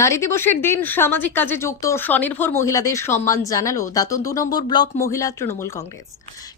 নারী দিবসের দিন সামাজিক কাজে যুক্ত স্বনির্ভর মহিলাদের সম্মান জানালো দাতন দু নম্বর ব্লক মহিলা তৃণমূল কংগ্রেস।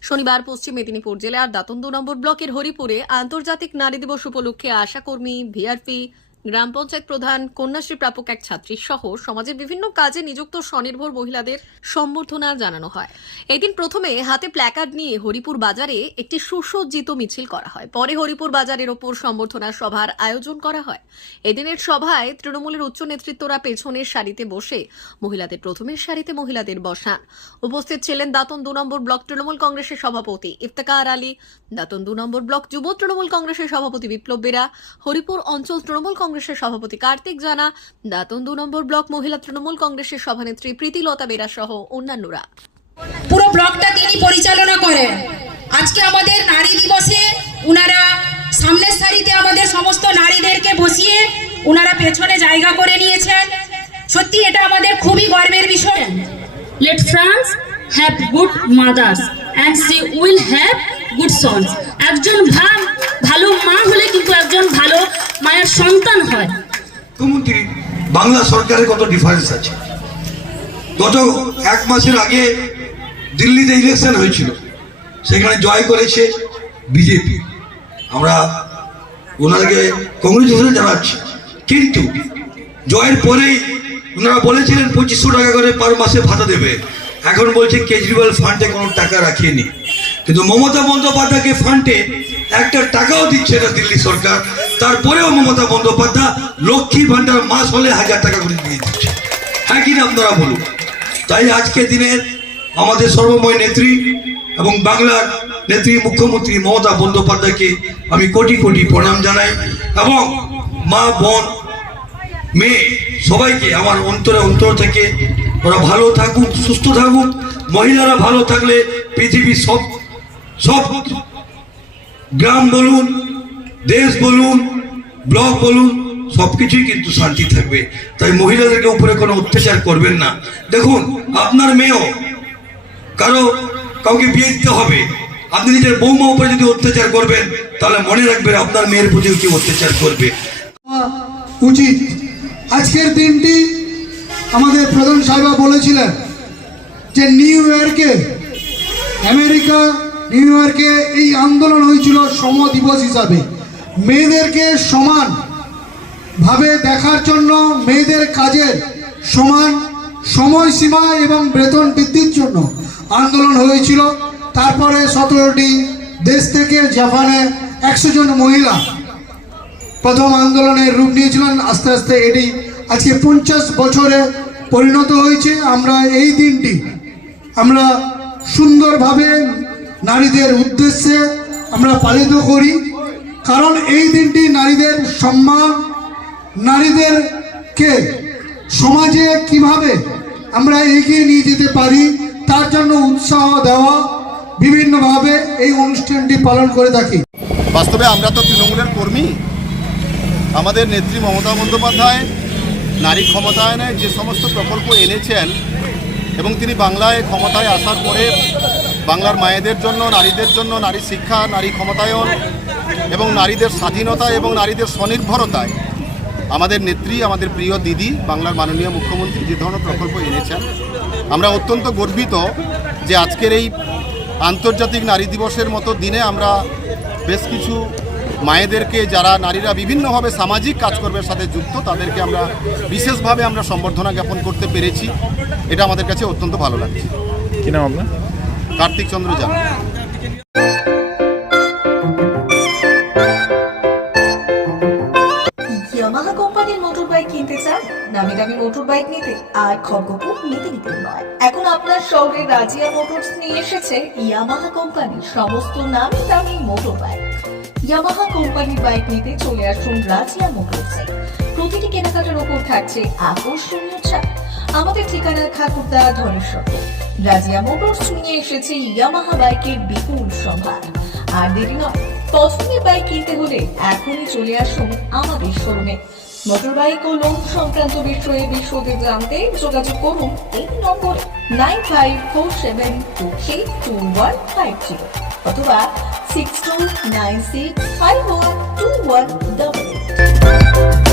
শনিবার পশ্চিম মেদিনীপুর জেলার দাতন দু নম্বর ব্লকের হরিপুরে আন্তর্জাতিক নারী দিবস উপলক্ষে আশাকর্মী, ভিআরপি গ্রাম পঞ্চায়েত প্রধান, কন্যাশ্রী প্রাপক এক ছাত্রী সহ সমাজের বিভিন্ন কাজে নিযুক্ত স্বনির্ভর মহিলাদের সম্বর্ধনা জানানো হয়। এদিন প্রথমে হাতে প্ল্যাকার্ড নিয়ে হরিপুর বাজারে একটি সুসজ্জিত মিছিল করা হয়। পরে হরিপুর বাজারের ওপর সম্বর্ধনা সভার আয়োজন করা হয়। এদিনের সভায় তৃণমূলের উচ্চ নেতৃত্বরা পেছনের সারিতে বসে মহিলাদের প্রথমের সারিতে মহিলাদের বসান। উপস্থিত ছিলেন দাতন দু নম্বর ব্লক তৃণমূল কংগ্রেসের সভাপতি ইফতেকার আলী, দাতন দু নম্বর ব্লক যুব তৃণমূল কংগ্রেসের সভাপতি বিপ্লব বেরা, হরিপুর অঞ্চল তৃণমূল কংগ্রেসের সভাপতি কার্তিক জানা দাতন দু নম্বর ব্লক মহিলা তৃণমূল কংগ্রেসের সভানেত্রী প্রীতিলতা বেরা সহ অন্যান্যরা। পুরো ব্লকটা তিনি পরিচালনা করেন। আজকে আমাদের নারী দিবসে উনারা সামনের সারিতে আমাদের সমস্ত নারীদেরকে বসিয়ে উনারা পেছনে জায়গা করে নিয়েছেন। সত্যি এটা আমাদের খুবই গর্বের বিষয়। Let France have good mothers and she will have good sons. একজন ভা- ভালো মা হলে কিন্তু একজন ভালো মায়ের সন্তান হয়। মুখ্যমন্ত্রী, বাংলা সরকারের কত ডিফারেন্স আছে? গত এক মাসের আগে দিল্লিতে ইলেকশন হয়েছিল। সেখানে জয় করেছে বিজেপি। আমরা ওনাদেরকে কংগ্রেচুলেশন জানাচ্ছি। কিন্তু জয়ের পরেই ওনারা বলেছিলেন পঁচিশশো টাকা করে পার মাসে ভাতা দেবে। এখন বলছে কেজরিওয়াল ফান্ডে কোনো টাকা রাখেনি। কিন্তু মমতা বন্দ্যোপাধ্যায়কে ফান্ডে একটা টাকাও দিচ্ছে না দিল্লি সরকার। তারপরেও মমতা বন্দ্যোপাধ্যায় লক্ষ্মী ভান্ডার মাস হলে হাজার টাকা করে দিয়ে দিচ্ছে। হ্যাঁ কিনা আপনারা বলুন? তাই আজকে দিনে আমাদের সর্বময় নেত্রী এবং বাংলার নেত্রী মুখ্যমন্ত্রী মমতা বন্দ্যোপাধ্যায়কে আমি কোটি কোটি প্রণাম জানাই এবং মা, বোন, মেয়ে সবাইকে আমার অন্তরে অন্তর থেকে ওরা ভালো থাকুক, সুস্থ থাকুক। মহিলারা ভালো থাকলে পৃথিবীর সব সব গ্রাম বলুন, দেশ বলুন, ব্লক বলুন, সব কিছুই কিন্তু শান্তি থাকবে। তাই মহিলাদেরকে উপরে কোনো অত্যাচার করবেন না। দেখুন, আপনার মেয়েও কারও কাউকে বিয়ে দিতে হবে। আপনি নিজের বৌমা উপরে যদি অত্যাচার করবেন, তাহলে মনে রাখবেন আপনার মেয়ের প্রতি কেউ অত্যাচার করবে। উচিত। আজকের দিনটি আমাদের প্রধান সাহেবা বলেছিলেন যে নিউ ইয়র্কে আমেরিকা নিউ ইয়র্কে এই আন্দোলন হয়েছিল সম দিবস হিসাবে। মেয়েদেরকে সমান ভাবে দেখার জন্য মেয়েদের কাজের সমান সময়সীমা এবং বেতন বৃদ্ধির জন্য আন্দোলন হয়েছিল। তারপরে সতেরোটি দেশ থেকে জাপানে একশো জন মহিলা প্রথম আন্দোলনের রূপ নিয়েছিলেন। আস্তে আস্তে এটি আজকে পঞ্চাশ বছরে পরিণত হয়েছে। আমরা এই দিনটি আমরা সুন্দরভাবে নারীদের উদ্দেশ্যে আমরা পালিত করি। কারণ এই দিনটি নারীদের সম্মান নারীদেরকে সমাজে কীভাবে আমরা এগিয়ে নিয়ে যেতে পারি, তার জন্য উৎসাহ দেওয়া বিভিন্নভাবে এই অনুষ্ঠানটি পালন করে থাকি। বাস্তবে আমরা তো তৃণমূলের কর্মী। আমাদের নেত্রী মমতা বন্দ্যোপাধ্যায় নারী ক্ষমতায়নে যে সমস্ত প্রকল্প এনেছেন এবং তিনি বাংলায় ক্ষমতায় আসার পরে বাংলার মায়েদের জন্য, নারীদের জন্য, নারী শিক্ষা, নারী ক্ষমতায়ন এবং নারীদের স্বাধীনতা এবং নারীদের স্বনির্ভরতায় আমাদের নেত্রী, আমাদের প্রিয় দিদি, বাংলার মাননীয় মুখ্যমন্ত্রী যে ধরনের প্রকল্প এনেছেন। আমরা অত্যন্ত গর্বিত যে আজকের এই আন্তর্জাতিক নারী দিবসের মতো দিনে আমরা বেশ কিছু মায়েদেরকে, যারা নারীরা বিভিন্নভাবে সামাজিক কাজকর্মের সাথে যুক্ত, তাদেরকে আমরা বিশেষভাবে আমরা সম্বর্ধনা জ্ঞাপন করতে পেরেছি। এটা আমাদের কাছে অত্যন্ত ভালো লাগছে। কি নাম আপনার? কার্তিক চন্দ্র নয়। এখন আপনার শহরে রাজিয়া মোটরস নিয়ে এসেছে ইয়ামাহা কোম্পানির সমস্ত নামি দামি ইয়ামাহা বাইক নিতে চলে আসুন রাজিয়া প্রতিটি কেনাকাটার উপর থাকছে আকর্ষণীয় ছাড় আমাদের ঠিকানা ঠাকুরদা ধনেশ্বর। রাজিয়া মোটরস নিয়ে এসেছে ইয়ামাহা বাইকের বিপুল সম্ভার। আর দেরি নয় পছন্দের বাইক কিনতে হলে এখনই চলে আসুন আমাদের শোরুমে। মোটর বাইক ও লোন সংক্রান্ত বিষয়ে বিশদে জানতে যোগাযোগ করুন এই নম্বরে nine five four seven two three two one five zero অথবা six two nine six five one two one double